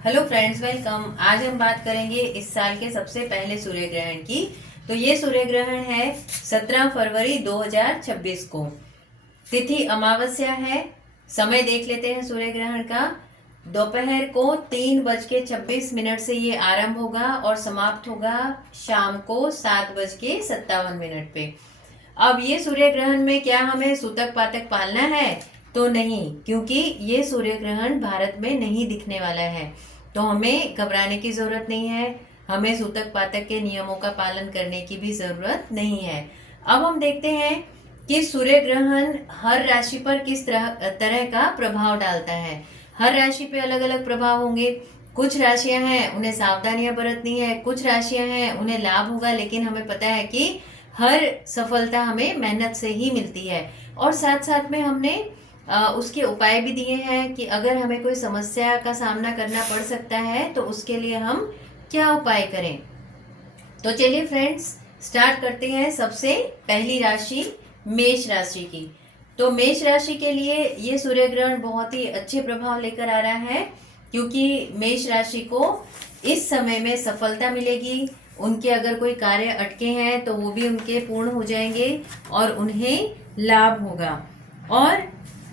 Hello friends, welcome. आज हम बात करेंगे इस साल के सबसे पहले सूर्य ग्रहण की। तो ये सूर्य ग्रहण है 17 फरवरी 2026 को। तिथि अमावस्या है। समय देख लेते हैं सूर्य ग्रहण का। दोपहर को 3:26 से ये आरंभ होगा और समाप्त होगा शाम को 7:57 पे। अब ये सूर्य ग्रहण में क्या हमें सूतक पातक पालना है? तो नहीं, क्योंकि ये सूर्य ग्रहण भारत में नहीं दिखने वाला है। तो हमें घबराने की जरूरत नहीं है। हमें सूतक पातक के नियमों का पालन करने की भी जरूरत नहीं है। अब हम देखते हैं कि सूर्य ग्रहण हर राशि पर किस तरह का प्रभाव डालता है। हर राशि पे अलग अलग प्रभाव होंगे। कुछ राशियां हैं उन्हें सावधानियां बरतनी है, कुछ राशियां हैं उन्हें लाभ होगा। लेकिन हमें पता है कि हर सफलता हमें मेहनत से ही मिलती है। और साथ साथ में हमने उसके उपाय भी दिए हैं कि अगर हमें कोई समस्या का सामना करना पड़ सकता है तो उसके लिए हम क्या उपाय करें। तो चलिए फ्रेंड्स, स्टार्ट करते हैं। सबसे पहली राशि मेष राशि की। तो मेष राशि के लिए ये सूर्य ग्रहण बहुत ही अच्छे प्रभाव लेकर आ रहा है, क्योंकि मेष राशि को इस समय में सफलता मिलेगी। उनके अगर कोई कार्य अटके हैं तो वो भी उनके पूर्ण हो जाएंगे और उन्हें लाभ होगा। और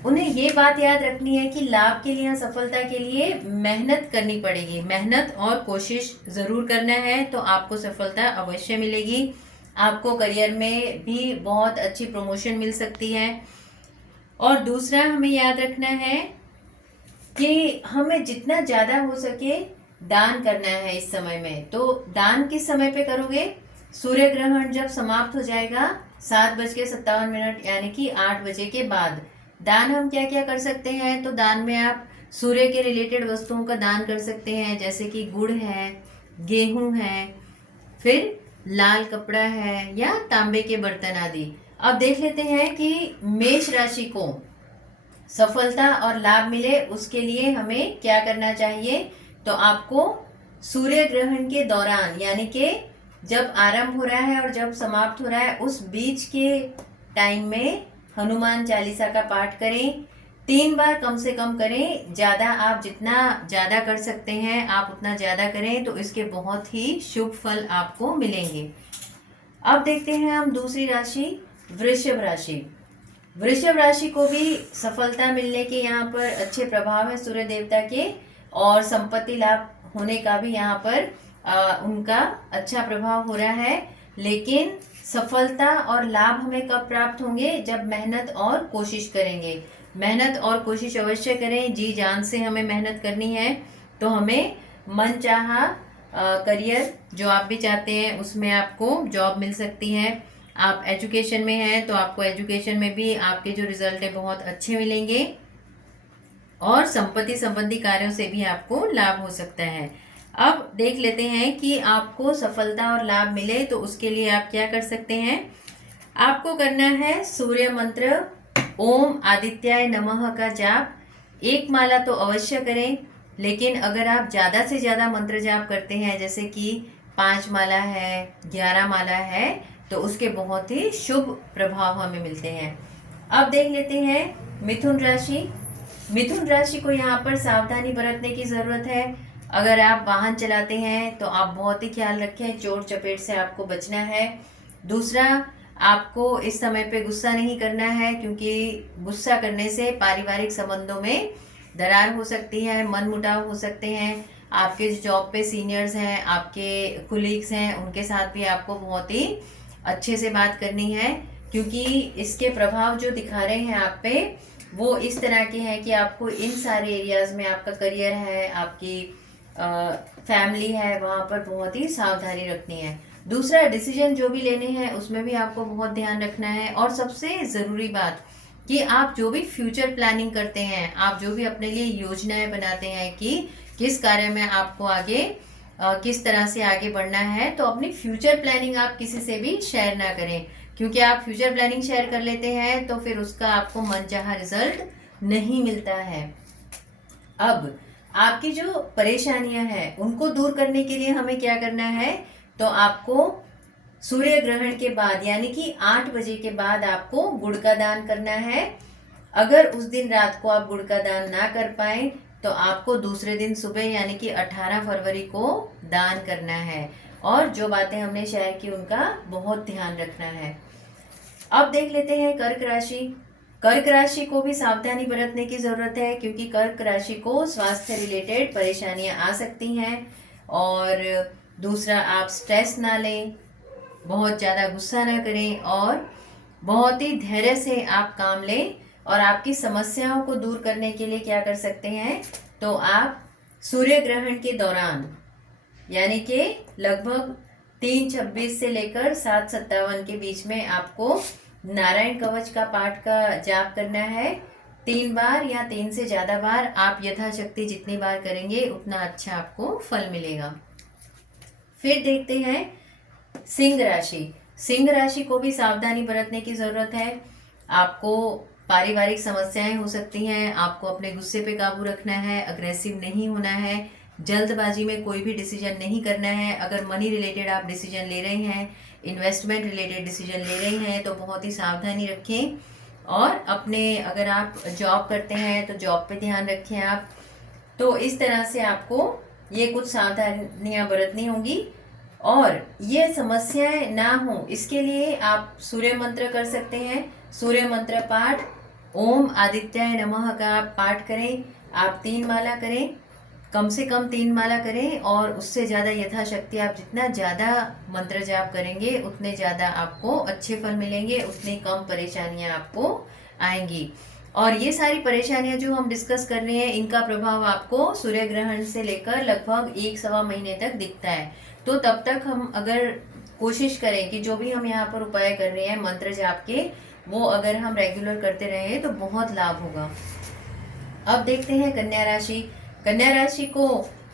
उन्हें ये बात याद रखनी है कि लाभ के लिए, सफलता के लिए मेहनत करनी पड़ेगी। मेहनत और कोशिश जरूर करना है तो आपको सफलता अवश्य मिलेगी। आपको करियर में भी बहुत अच्छी प्रमोशन मिल सकती है। और दूसरा हमें याद रखना है कि हमें जितना ज़्यादा हो सके दान करना है इस समय में। तो दान किस समय पे करोगे? सूर्य ग्रहण जब समाप्त हो जाएगा 7:57 यानी कि 8 बजे के बाद। दान हम क्या क्या कर सकते हैं? तो दान में आप सूर्य के रिलेटेड वस्तुओं का दान कर सकते हैं, जैसे कि गुड़ है, गेहूं है, फिर लाल कपड़ा है या तांबे के बर्तन आदि। अब देख लेते हैं कि मेष राशि को सफलता और लाभ मिले उसके लिए हमें क्या करना चाहिए। तो आपको सूर्य ग्रहण के दौरान, यानी कि जब आरंभ हो रहा है और जब समाप्त हो रहा है, उस बीच के टाइम में हनुमान चालीसा का पाठ करें। 3 बार कम से कम करें। ज़्यादा, आप जितना ज़्यादा कर सकते हैं आप उतना ज़्यादा करें, तो इसके बहुत ही शुभ फल आपको मिलेंगे। अब देखते हैं हम दूसरी राशि, वृषभ राशि। वृषभ राशि को भी सफलता मिलने के यहाँ पर अच्छे प्रभाव है सूर्य देवता के, और संपत्ति लाभ होने का भी यहाँ पर उनका अच्छा प्रभाव हो रहा है। लेकिन सफलता और लाभ हमें कब प्राप्त होंगे? जब मेहनत और कोशिश करेंगे। मेहनत और कोशिश अवश्य करें, जी जान से हमें मेहनत करनी है। तो हमें मनचाहा करियर जो आप भी चाहते हैं उसमें आपको जॉब मिल सकती है। आप एजुकेशन में हैं तो आपको एजुकेशन में भी आपके जो रिजल्ट है बहुत अच्छे मिलेंगे। और संपत्ति संबंधी कार्यों से भी आपको लाभ हो सकता है। अब देख लेते हैं कि आपको सफलता और लाभ मिले तो उसके लिए आप क्या कर सकते हैं। आपको करना है सूर्य मंत्र ओम आदित्याय नमः का जाप। 1 माला तो अवश्य करें, लेकिन अगर आप ज़्यादा से ज़्यादा मंत्र जाप करते हैं, जैसे कि 5 माला है, 11 माला है, तो उसके बहुत ही शुभ प्रभाव हमें मिलते हैं। अब देख लेते हैं मिथुन राशि। मिथुन राशि को यहाँ पर सावधानी बरतने की ज़रूरत है। अगर आप वाहन चलाते हैं तो आप बहुत ही ख्याल रखें, चोट चपेट से आपको बचना है। दूसरा, आपको इस समय पे गुस्सा नहीं करना है, क्योंकि गुस्सा करने से पारिवारिक संबंधों में दरार हो सकती है, मन मुटाव हो सकते हैं। आपके जो जॉब पे सीनियर्स हैं, आपके कुलीग्स हैं, उनके साथ भी आपको बहुत ही अच्छे से बात करनी है, क्योंकि इसके प्रभाव जो दिखा रहे हैं आप पे वो इस तरह के हैं कि आपको इन सारे एरियाज में, आपका करियर है, आपकी फैमिली है, वहाँ पर बहुत ही सावधानी रखनी है। दूसरा, डिसीजन जो भी लेने हैं उसमें भी आपको बहुत ध्यान रखना है। और सबसे ज़रूरी बात कि आप जो भी फ्यूचर प्लानिंग करते हैं, आप जो भी अपने लिए योजनाएं बनाते हैं कि किस कार्य में आपको आगे किस तरह से आगे बढ़ना है, तो अपनी फ्यूचर प्लानिंग आप किसी से भी शेयर ना करें, क्योंकि आप फ्यूचर प्लानिंग शेयर कर लेते हैं तो फिर उसका आपको मनचाहा रिजल्ट नहीं मिलता है। अब आपकी जो परेशानियां हैं उनको दूर करने के लिए हमें क्या करना है? तो आपको सूर्य ग्रहण के बाद, यानी कि 8 बजे के बाद आपको गुड़ का दान करना है। अगर उस दिन रात को आप गुड़ का दान ना कर पाए तो आपको दूसरे दिन सुबह यानी कि 18 फरवरी को दान करना है। और जो बातें हमने शेयर की उनका बहुत ध्यान रखना है। अब देख लेते हैं कर्क राशि। कर्क राशि को भी सावधानी बरतने की जरूरत है, क्योंकि कर्क राशि को स्वास्थ्य रिलेटेड परेशानियां आ सकती हैं। और दूसरा, आप स्ट्रेस ना लें, बहुत ज़्यादा गुस्सा ना करें और बहुत ही धैर्य से आप काम लें। और आपकी समस्याओं को दूर करने के लिए क्या कर सकते हैं, तो आप सूर्य ग्रहण के दौरान यानी कि लगभग 3:26 से लेकर 7:57 के बीच में आपको नारायण कवच का पाठ का जाप करना है 3 बार या 3 से ज़्यादा बार। आप यथाशक्ति जितनी बार करेंगे उतना अच्छा आपको फल मिलेगा। फिर देखते हैं सिंह राशि। सिंह राशि को भी सावधानी बरतने की ज़रूरत है। आपको पारिवारिक समस्याएं हो सकती हैं, आपको अपने गुस्से पे काबू रखना है, अग्रेसिव नहीं होना है, जल्दबाजी में कोई भी डिसीजन नहीं करना है। अगर मनी रिलेटेड आप डिसीजन ले रहे हैं, इन्वेस्टमेंट रिलेटेड डिसीजन ले रहे हैं, तो बहुत ही सावधानी रखें। और अपने अगर आप जॉब करते हैं तो जॉब पे ध्यान रखें आप। तो इस तरह से आपको ये कुछ सावधानियां बरतनी होंगी। और ये समस्याएं ना हो इसके लिए आप सूर्य मंत्र कर सकते हैं। सूर्य मंत्र पाठ ओम आदित्याय नमः का आप पाठ करें। आप 3 माला करें, कम से कम 3 माला करें। और उससे ज़्यादा यथाशक्ति आप जितना ज़्यादा मंत्र जाप करेंगे उतने ज़्यादा आपको अच्छे फल मिलेंगे, उतनी कम परेशानियां आपको आएंगी। और ये सारी परेशानियां जो हम डिस्कस कर रहे हैं, इनका प्रभाव आपको सूर्य ग्रहण से लेकर लगभग 1-1.25 महीने तक दिखता है। तो तब तक हम अगर कोशिश करें कि जो भी हम यहाँ पर उपाय कर रहे हैं मंत्र जाप के, वो अगर हम रेगुलर करते रहे तो बहुत लाभ होगा। अब देखते हैं कन्या राशि। कन्या राशि को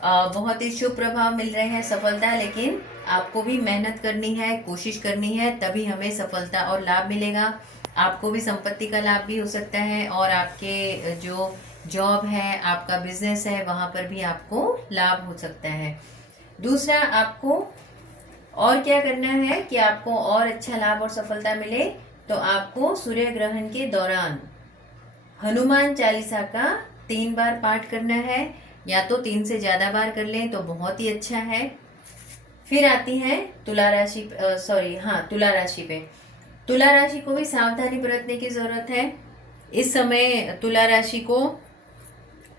बहुत ही शुभ प्रभाव मिल रहे हैं, सफलता। लेकिन आपको भी मेहनत करनी है, कोशिश करनी है, तभी हमें सफलता और लाभ मिलेगा। आपको भी संपत्ति का लाभ भी हो सकता है। और आपके जो जॉब है, आपका बिजनेस है, वहाँ पर भी आपको लाभ हो सकता है। दूसरा, आपको और क्या करना है कि आपको और अच्छा लाभ और सफलता मिले, तो आपको सूर्य ग्रहण के दौरान हनुमान चालीसा का 3 बार पाठ करना है, या तो 3 से ज़्यादा बार कर लें तो बहुत ही अच्छा है। फिर आती है तुला राशि तुला राशि पे। तुला राशि को भी सावधानी बरतने की ज़रूरत है। इस समय तुला राशि को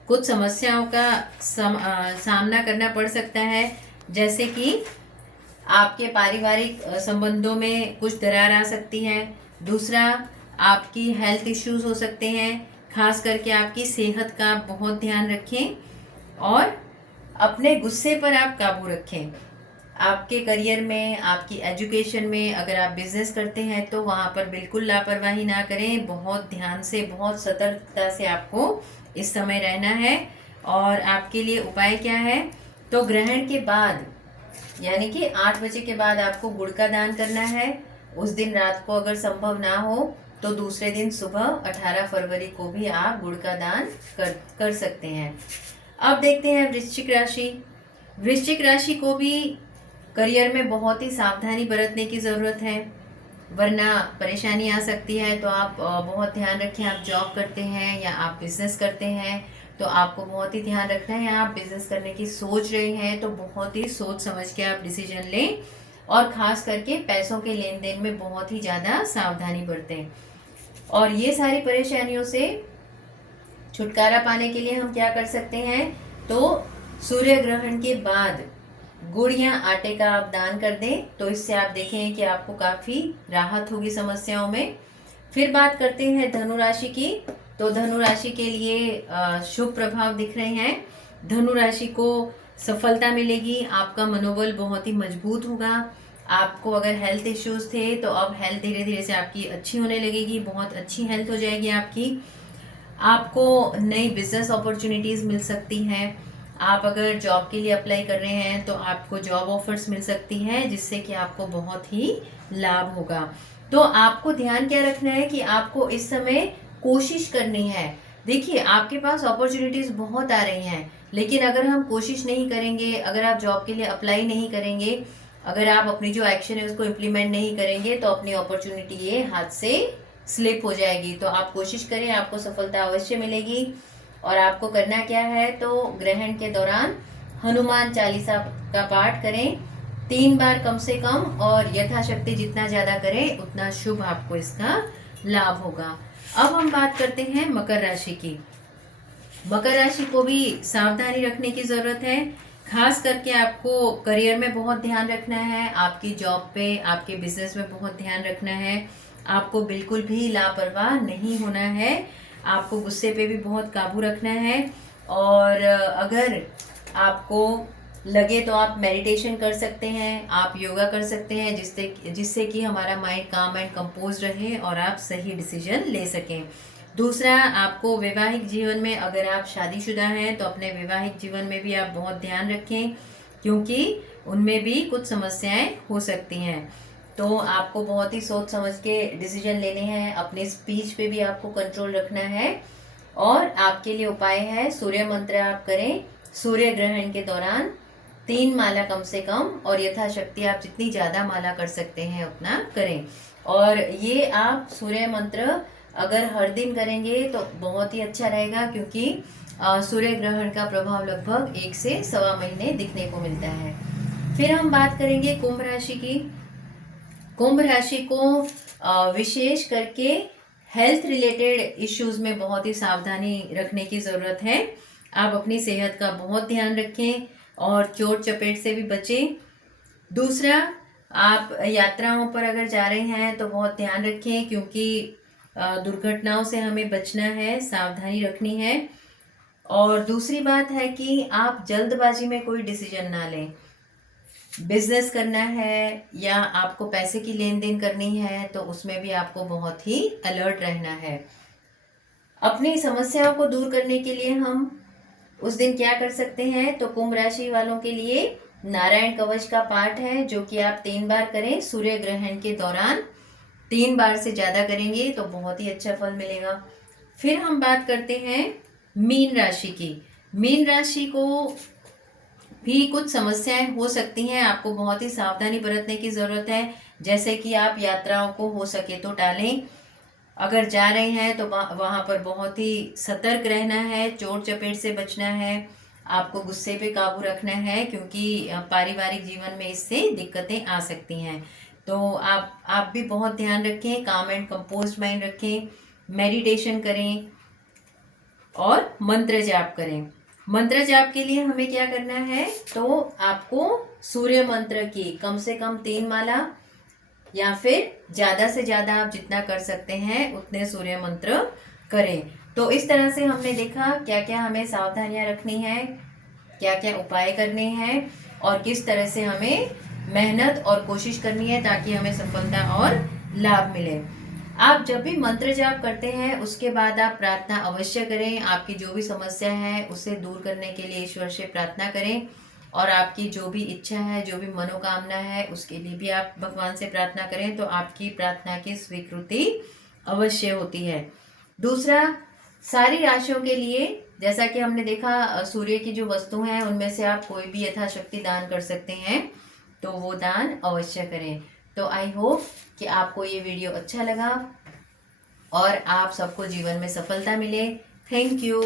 कुछ समस्याओं का सामना करना पड़ सकता है, जैसे कि आपके पारिवारिक संबंधों में कुछ दरार आ सकती है। दूसरा, आपकी हेल्थ इश्यूज हो सकते हैं, खास करके आपकी सेहत का बहुत ध्यान रखें। और अपने गुस्से पर आप काबू रखें। आपके करियर में, आपकी एजुकेशन में, अगर आप बिजनेस करते हैं तो वहाँ पर बिल्कुल लापरवाही ना करें। बहुत ध्यान से, बहुत सतर्कता से आपको इस समय रहना है। और आपके लिए उपाय क्या है, तो ग्रहण के बाद यानी कि 8 बजे के बाद आपको गुड़ का दान करना है। उस दिन रात को अगर संभव ना हो तो दूसरे दिन सुबह 18 फरवरी को भी आप गुड़ का दान कर सकते हैं। अब देखते हैं वृश्चिक राशि। वृश्चिक राशि को भी करियर में बहुत ही सावधानी बरतने की ज़रूरत है, वरना परेशानी आ सकती है। तो आप बहुत ध्यान रखें। आप जॉब करते हैं या आप बिजनेस करते हैं तो आपको बहुत ही ध्यान रखना है। आप बिजनेस करने की सोच रहे हैं तो बहुत ही सोच समझ के आप डिसीजन लें। और ख़ास करके पैसों के लेन देन में बहुत ही ज़्यादा सावधानी बरतें। और ये सारी परेशानियों से छुटकारा पाने के लिए हम क्या कर सकते हैं, तो सूर्य ग्रहण के बाद गुड़ या आटे का आप दान कर दें, तो इससे आप देखें कि आपको काफ़ी राहत होगी समस्याओं में। फिर बात करते हैं धनु राशि की। तो धनु राशि के लिए शुभ प्रभाव दिख रहे हैं। धनु राशि को सफलता मिलेगी, आपका मनोबल बहुत ही मजबूत होगा। आपको अगर हेल्थ इश्यूज थे तो अब हेल्थ धीरे धीरे से आपकी अच्छी होने लगेगी, बहुत अच्छी हेल्थ हो जाएगी आपकी। आपको नई बिजनेस अपॉर्चुनिटीज़ मिल सकती हैं। आप अगर जॉब के लिए अप्लाई कर रहे हैं तो आपको जॉब ऑफर्स मिल सकती हैं, जिससे कि आपको बहुत ही लाभ होगा। तो आपको ध्यान क्या रखना है कि आपको इस समय कोशिश करनी है। देखिए, आपके पास अपॉर्चुनिटीज़ बहुत आ रही हैं, लेकिन अगर हम कोशिश नहीं करेंगे, अगर आप जॉब के लिए अप्लाई नहीं करेंगे, अगर आप अपनी जो एक्शन है उसको इम्प्लीमेंट नहीं करेंगे, तो अपनी अपॉर्चुनिटी ये हाथ से स्लिप हो जाएगी। तो आप कोशिश करें, आपको सफलता अवश्य मिलेगी। और आपको करना क्या है, तो ग्रहण के दौरान हनुमान चालीसा का पाठ करें 3 बार कम से कम, और यथाशक्ति जितना ज़्यादा करें उतना शुभ आपको इसका लाभ होगा। अब हम बात करते हैं मकर राशि की। मकर राशि को भी सावधानी रखने की ज़रूरत है। खास करके आपको करियर में बहुत ध्यान रखना है, आपकी जॉब पे, आपके बिजनेस में बहुत ध्यान रखना है। आपको बिल्कुल भी लापरवाह नहीं होना है, आपको गुस्से पे भी बहुत काबू रखना है। और अगर आपको लगे तो आप मेडिटेशन कर सकते हैं, आप योगा कर सकते हैं, जिससे कि हमारा माइंड काम एंड कंपोज रहे और आप सही डिसीजन ले सकें। दूसरा, आपको वैवाहिक जीवन में, अगर आप शादीशुदा हैं तो अपने वैवाहिक जीवन में भी आप बहुत ध्यान रखें, क्योंकि उनमें भी कुछ समस्याएं हो सकती हैं। तो आपको बहुत ही सोच समझ के डिसीजन लेने हैं, अपने स्पीच पे भी आपको कंट्रोल रखना है। और आपके लिए उपाय है, सूर्य मंत्र आप करें सूर्य ग्रहण के दौरान 3 माला कम से कम, और यथाशक्ति आप जितनी ज़्यादा माला कर सकते हैं उतना करें। और ये आप सूर्य मंत्र अगर हर दिन करेंगे तो बहुत ही अच्छा रहेगा, क्योंकि सूर्य ग्रहण का प्रभाव लगभग 1 से सवा महीने दिखने को मिलता है। फिर हम बात करेंगे कुंभ राशि की। कुंभ राशि को विशेष करके हेल्थ रिलेटेड इश्यूज में बहुत ही सावधानी रखने की ज़रूरत है। आप अपनी सेहत का बहुत ध्यान रखें और चोट चपेट से भी बचें। दूसरा, आप यात्राओं पर अगर जा रहे हैं तो बहुत ध्यान रखें, क्योंकि दुर्घटनाओं से हमें बचना है, सावधानी रखनी है। और दूसरी बात है कि आप जल्दबाजी में कोई डिसीजन ना लें। बिजनेस करना है या आपको पैसे की लेन देन करनी है तो उसमें भी आपको बहुत ही अलर्ट रहना है। अपनी समस्याओं को दूर करने के लिए हम उस दिन क्या कर सकते हैं, तो कुंभ राशि वालों के लिए नारायण कवच का पाठ है, जो कि आप 3 बार करें सूर्य ग्रहण के दौरान। 3 बार से ज़्यादा करेंगे तो बहुत ही अच्छा फल मिलेगा। फिर हम बात करते हैं मीन राशि की। मीन राशि को भी कुछ समस्याएं हो सकती हैं, आपको बहुत ही सावधानी बरतने की ज़रूरत है। जैसे कि आप यात्राओं को हो सके तो टालें, अगर जा रहे हैं तो वहाँ पर बहुत ही सतर्क रहना है, चोट चपेट से बचना है, आपको गुस्से पे काबू रखना है, क्योंकि पारिवारिक जीवन में इससे दिक्कतें आ सकती हैं। तो आप भी बहुत ध्यान रखें, काम एंड कंपोज्ड माइंड रखें, मेडिटेशन करें और मंत्र जाप करें। मंत्र जाप के लिए हमें क्या करना है, तो आपको सूर्य मंत्र की कम से कम 3 माला, या फिर ज़्यादा से ज़्यादा आप जितना कर सकते हैं उतने सूर्य मंत्र करें। तो इस तरह से हमने देखा क्या क्या हमें सावधानियां रखनी है, क्या क्या उपाय करने हैं, और किस तरह से हमें मेहनत और कोशिश करनी है ताकि हमें सफलता और लाभ मिले। आप जब भी मंत्र जाप करते हैं उसके बाद आप प्रार्थना अवश्य करें। आपकी जो भी समस्या है उसे दूर करने के लिए ईश्वर से प्रार्थना करें, और आपकी जो भी इच्छा है, जो भी मनोकामना है, उसके लिए भी आप भगवान से प्रार्थना करें, तो आपकी प्रार्थना की स्वीकृति अवश्य होती है। दूसरा, सारी राशियों के लिए जैसा कि हमने देखा, सूर्य की जो वस्तु हैं उनमें से आप कोई भी यथाशक्ति दान कर सकते हैं, तो वो दान अवश्य करें। तो आई होप कि आपको ये वीडियो अच्छा लगा और आप सबको जीवन में सफलता मिले। Thank you.